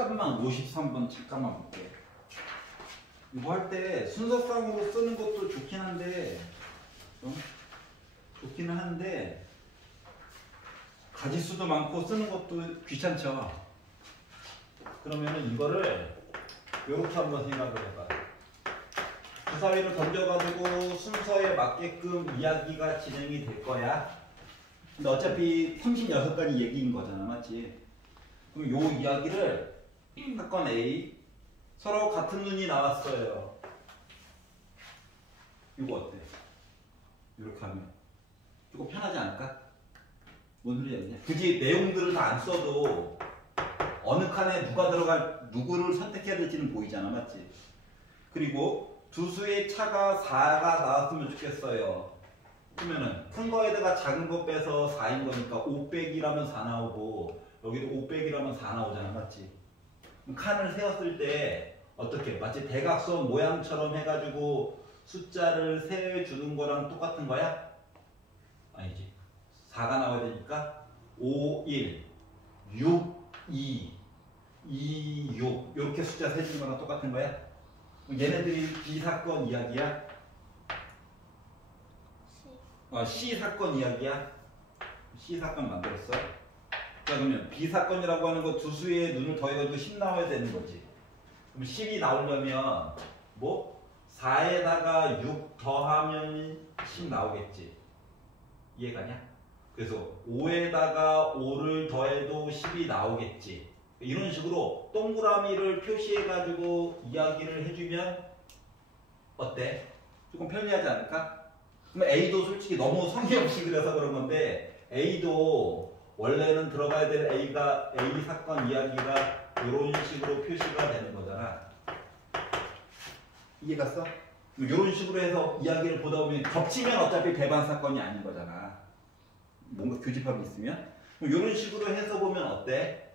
잠깐만 53번 잠깐만 볼게. 이거 할 때 순서상으로 쓰는 것도 좋긴 한데 좋기는 한데 가지수도 많고 쓰는 것도 귀찮죠. 그러면은 이거를 이렇게 한번 생각을 해봐. 주사위를 던져가지고 순서에 맞게끔 이야기가 진행이 될 거야. 근데 어차피 36가지 얘기인 거잖아, 맞지? 그럼 요 이야기를 사건 A 서로 같은 눈이 나왔어요. 이거 어때? 이렇게 하면 조금 편하지 않을까? 뭔 소리야? 굳이 내용들을 다 안 써도 어느 칸에 누가 들어갈 누구를 선택해야 될지는 보이잖아, 맞지? 그리고 두 수의 차가 4가 나왔으면 좋겠어요. 그러면은 큰 거에다가 작은 거 빼서 4인 거니까 5 빼기라면 4 나오고 여기도 5 빼기라면 4 나오잖아, 맞지? 그럼 칸을 세웠을 때 어떻게? 마치 대각선 모양처럼 해가지고 숫자를 세워주는 거랑 똑같은 거야? 아니지. 4가 나와야 되니까 5, 1, 6, 2, 2, 6 이렇게 숫자 세주는 거랑 똑같은 거야? 얘네들이 B사건 이야기야? C사건 이야기야? C사건 만들었어? 자, 그러면 B사건이라고 하는 거 두 수의 눈을 더해가지고 10 나와야 되는 거지. 그럼 10이 나오려면 뭐? 4에다가 6 더하면 10 나오겠지. 이해가냐? 그래서 5에다가 5를 더해도 10이 나오겠지. 이런 식으로 동그라미를 표시해가지고 이야기를 해주면 어때? 조금 편리하지 않을까? 그럼 A도 솔직히 너무 성의 없이 그려서 그런 건데 A도 원래는 들어가야 될 A가 A 사건 이야기가 이런 식으로 표시가 되는 거잖아. 이해갔어? 이런 식으로 해서 이야기를 보다 보면 겹치면 어차피 배반 사건이 아닌 거잖아. 뭔가 교집합이 있으면 이런 식으로 해서 보면 어때?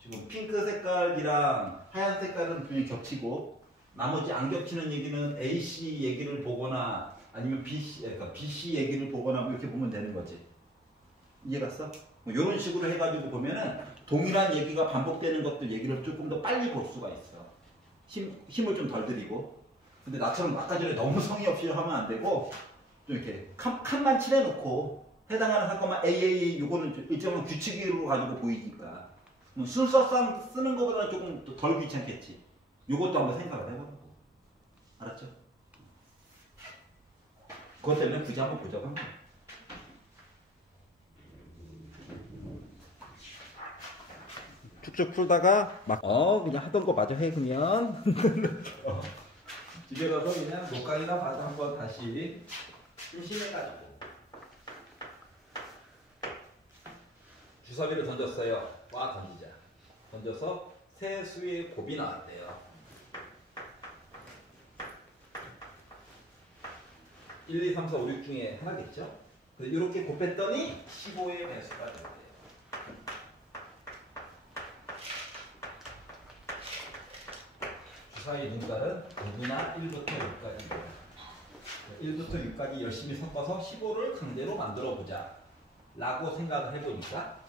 지금 핑크 색깔이랑 하얀 색깔은 분명히 겹치고 나머지 안 겹치는 얘기는 AC 얘기를 보거나 아니면 BC, 그러니까 BC 얘기를 보거나 뭐 이렇게 보면 되는 거지. 이해갔어? 이런 식으로 해가지고 보면은 동일한 얘기가 반복되는 것들 얘기를 조금 더 빨리 볼 수가 있어. 힘을 좀 덜 들이고. 근데 나처럼 아까 전에 너무 성의 없이 하면 안 되고 좀 이렇게 칸만 칠해놓고 해당하는 사건만 AAA 요거는 일정한 규칙으로 가지고 보이니까 순서상 쓰는 것보다는 조금 덜 귀찮겠지. 요것도 한번 생각을 해보고. 알았죠? 그것 때문에 굳이 한번 보자고 합니다. 쭉쭉 풀다가 막 그냥 하던 거 마저 해 그러면 집에 가서 그냥 녹강이나 봐서 한번 다시 심심해가지고 주사위를 던졌어요. 와 던지자. 던져서 세 수의 곱이 나왔대요. 1, 2, 3, 4, 5, 6 중에 하나겠죠? 이렇게 곱했더니 15의 배수가 된대요. 주사위 눈깔은 누구나 1부터 6까지입니다. 1부터 6까지 열심히 섞어서 15를 강제로 만들어보자 라고 생각을 해보니까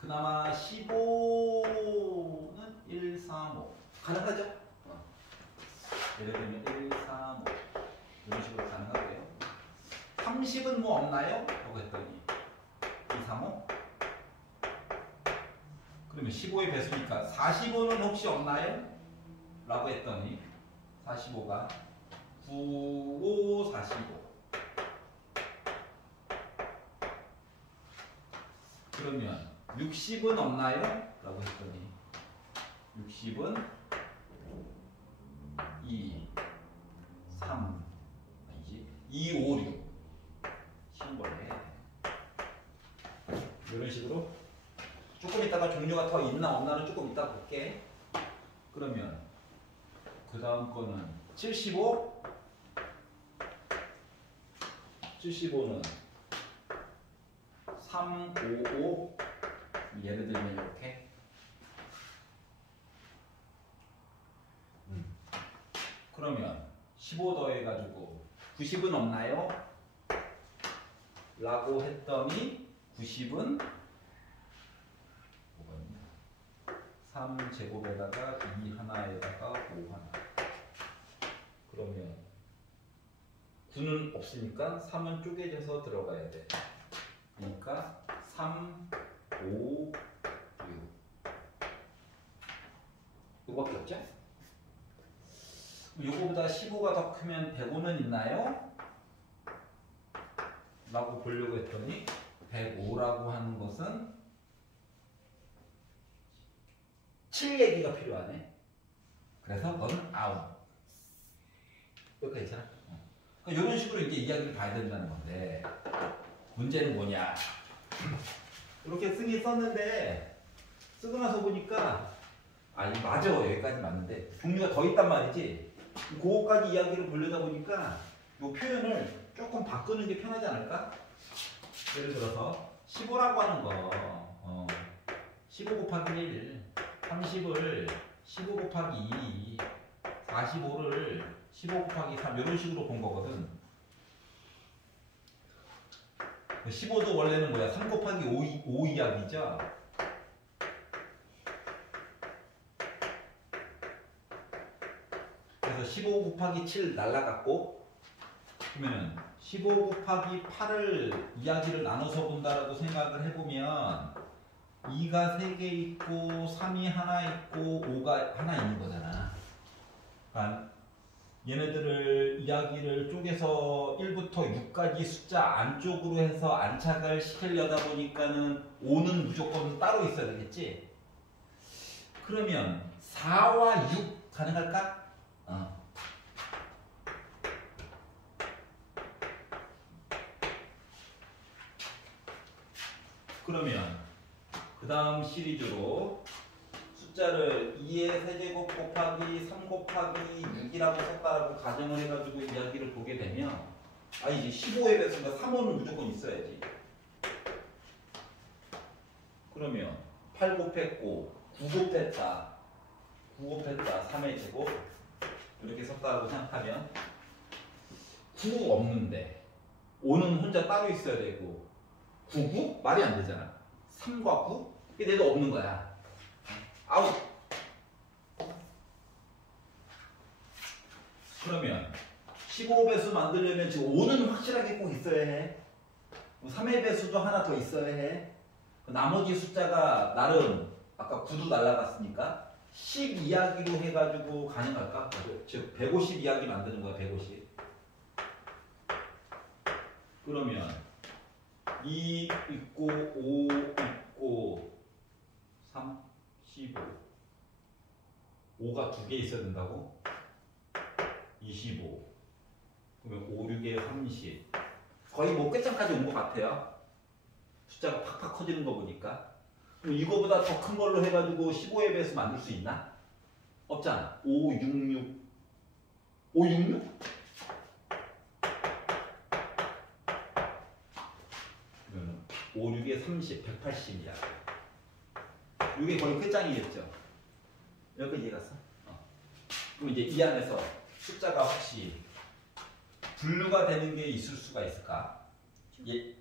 그나마 15는 1, 3, 5 가능하죠? 예를 들면 1, 3, 5 이런 식으로 가능하고요. 30은 뭐 없나요? 라고 했더니 2, 3, 5 그러면 15의 배수니까 45는 혹시 없나요? 라고 했더니 45가 9, 5, 45 그러면 60은 없나요? 라고 했더니 60은 2, 3 아니지 2, 5, 6 쉬운 거네. 이런 식으로 조금 있다가 종류가 더 있나 없나는 조금 이따 볼게. 그러면 그 다음 거는 75 75는 3, 5, 5 예를 들면 이렇게 그러면 15 더해가지고 90은 없나요? 라고 했더니 90은 3, 3제곱에다가 2 하나에다가 5 하나. 그러면 9는 없으니까 3은 쪼개져서 들어가야 돼. 그러니까 3, 5, 6. 이거밖에 없죠? 이거보다 15가 더 크면 105는 있나요? 라고 보려고 했더니 105라고 하는 것은 7 얘기가 필요하네. 그래서 너는 아웃. 여기까지 있잖아. 그러니까 이런 식으로 이제 이야기를 봐야 된다는 건데 문제는 뭐냐? 이렇게 쓰긴 썼는데 쓰고 나서 보니까 맞아. 여기까지 맞는데 종류가 더 있단 말이지. 그거까지 이야기를 보려다 보니까 이 표현을 조금 바꾸는 게 편하지 않을까? 예를 들어서 15라고 하는 거 15 곱하기 1 30을 15 곱하기 2 45를 15 곱하기 3 이런 식으로 본 거거든. 15도 원래는 뭐야? 3 곱하기 5 이야기죠? 그래서 15 곱하기 7 날라갔고 그러면 15 곱하기 8을 이야기를 나눠서 본다라고 생각을 해보면 2가 3개 있고 3이 하나 있고 5가 하나 있는 거잖아. 그러니까 얘네들을 이야기를 쪼개서 1부터 6까지 숫자 안쪽으로 해서 안착을 시키려다 보니까는 5는 무조건 따로 있어야 되겠지? 그러면 4와 6 가능할까? 그러면 그 다음 시리즈로 숫자를 2의 세제곱 곱하기 3 곱하기 6이라고 썼다라고 가정을 해가지고 이야기를 보게 되면 이제 15의 배수가 3호는 무조건 있어야지. 그러면 8 곱했고 9 곱했다 3의 제곱 이렇게 썼다라고 생각하면 9 없는데 5는 혼자 따로 있어야 되고 9, 9? 말이 안 되잖아. 3과 9? 이게 내도 없는 거야. 아웃. 그러면 15배수 만들려면 지금 5는 확실하게 꼭 있어야 해. 3의 배수도 하나 더 있어야 해. 나머지 숫자가 나름 아까 9도 날라갔으니까 10 이야기로 해가지고 가능할까? 즉 150 이야기 만드는 거야. 150. 그러면 2 있고 5 있고 3, 15 5가 2개 있어야 된다고? 25 그러면 5, 6에 30 거의 뭐 끝장까지 온 것 같아요. 숫자가 팍팍 커지는 거 보니까. 그럼 이거보다 더 큰 걸로 해가지고 15의 배수 만들 수 있나? 없잖아. 5, 6, 6 5, 6, 6? 그러면 5, 6에 30, 180이야. 이게 거의 끝장이겠죠. 여기까지 이해갔어? 그럼 이제 이 안에서 숫자가 혹시 분류가 되는 게 있을 수가 있을까?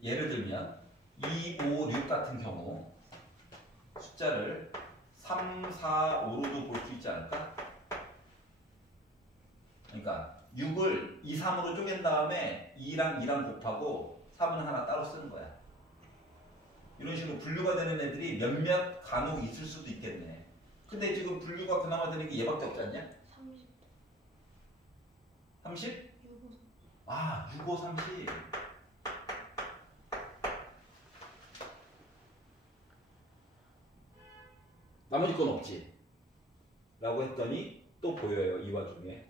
예를 들면 2, 5, 6 같은 경우 숫자를 3, 4, 5로도 볼 수 있지 않을까? 그러니까 6을 2, 3으로 쪼갠 다음에 2랑 2랑 곱하고 3은 하나 따로 쓰는 거야. 이런 식으로 분류가 되는 애들이 몇몇 간혹 있을 수도 있겠네. 근데 지금 분류가 그나마 되는 게 얘밖에 없지 않냐? 30. 30? 6, 5. 아, 6, 5, 30. 나머지 건 없지. 라고 했더니 또 보여요. 이 와중에.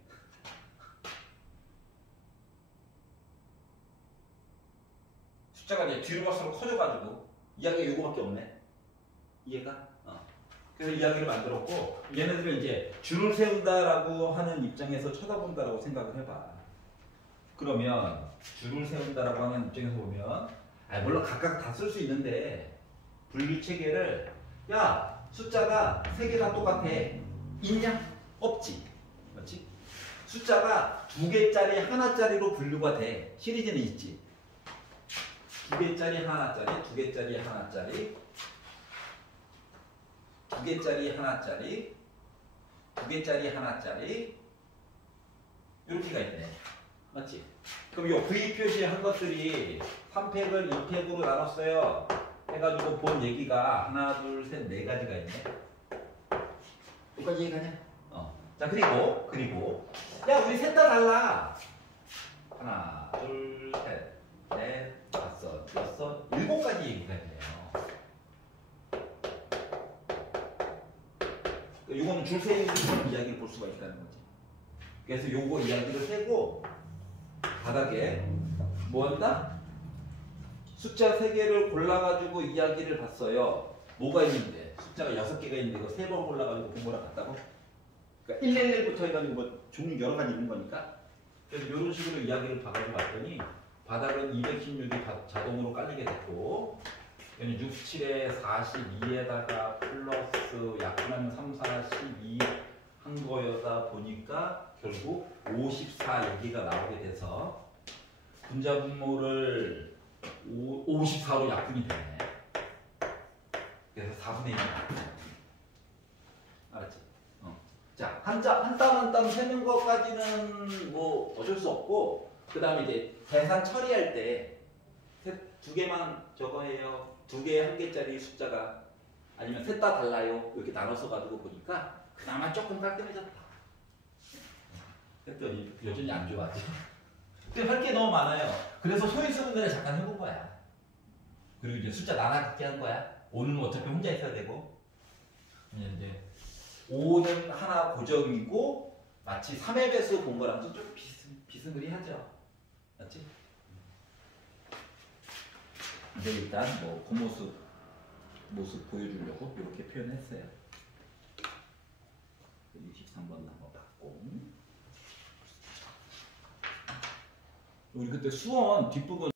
숫자가 이제 뒤로 갈수록 커져가지고 이야기가 이거밖에 없네. 이해가? 그래서 이야기를 만들었고 얘네들은 이제 줄을 세운다라고 하는 입장에서 쳐다본다라고 생각을 해봐. 그러면 줄을 세운다라고 하는 입장에서 보면 물론 각각 다 쓸 수 있는데 분류 체계를 숫자가 3개 다 똑같아. 있냐? 없지. 그렇지? 숫자가 2개짜리 하나짜리로 분류가 돼. 시리즈는 있지. 2개짜리 하나짜리, 2개짜리 하나짜리, 2개짜리 하나짜리, 2개짜리 하나짜리 이렇게가 있네. 맞지? 그럼 요 V 표시한 것들이 3팩을 2팩으로 나눴어요. 해가지고 본 얘기가 하나, 둘, 셋, 네 가지가 있네. 여기까지 얘기하냐? 자, 그리고 야, 우리 셋 다 달라. 하나, 둘, 셋, 넷, 다섯, 여섯, 7가지 얘기가 있네요. 이거는 줄세 이야기를 볼 수가 있다는 거지. 그래서 요거 이야기를 세고 바닥에 뭐 한다? 숫자 3개를 골라가지고 이야기를 봤어요. 뭐가 있는데? 숫자가 6개가 있는데 이거 3번 골라가지고 본 거랑 같다고? 그러니까 111부터 해가지고 뭐 종류 여러 가지 있는 거니까. 그래서 이런 식으로 이야기를 봐가지고 봤더니 바닥은 216이 자동으로 깔리게 됐고 6, 7에 42에다가 플러스 약분하면 3, 4, 12 한 거여다 보니까 결국 54 얘기가 나오게 돼서 분자분모를 54로 약분이 되네. 그래서 4분의 1이 나왔네. 알았지? 자, 한 땀 세는 것까지는 뭐 어쩔 수 없고, 그 다음에 이제 계산 처리할 때 2개만 저거 해요. 2개 1개짜리 숫자가 아니면 셋 다 달라요. 이렇게 나눠서 가지고 보니까 그나마 조금 깔끔해졌다. 했더니 여전히 안 좋아하지. 근데 할 게 너무 많아요. 그래서 소위 쓰는 거를 잠깐 해본 거야. 그리고 이제 숫자 나눠갖기 한 거야. 5는 어차피 혼자 있어야 되고. 이제 5는 하나 고정이고 마치 3의 배수 본 거랑 좀 비스무리하죠. 맞지? 근데 일단 뭐 그 모습 보여주려고 이렇게 표현했어요. 23번 한번 받고. 우리 그때 수원 뒷부분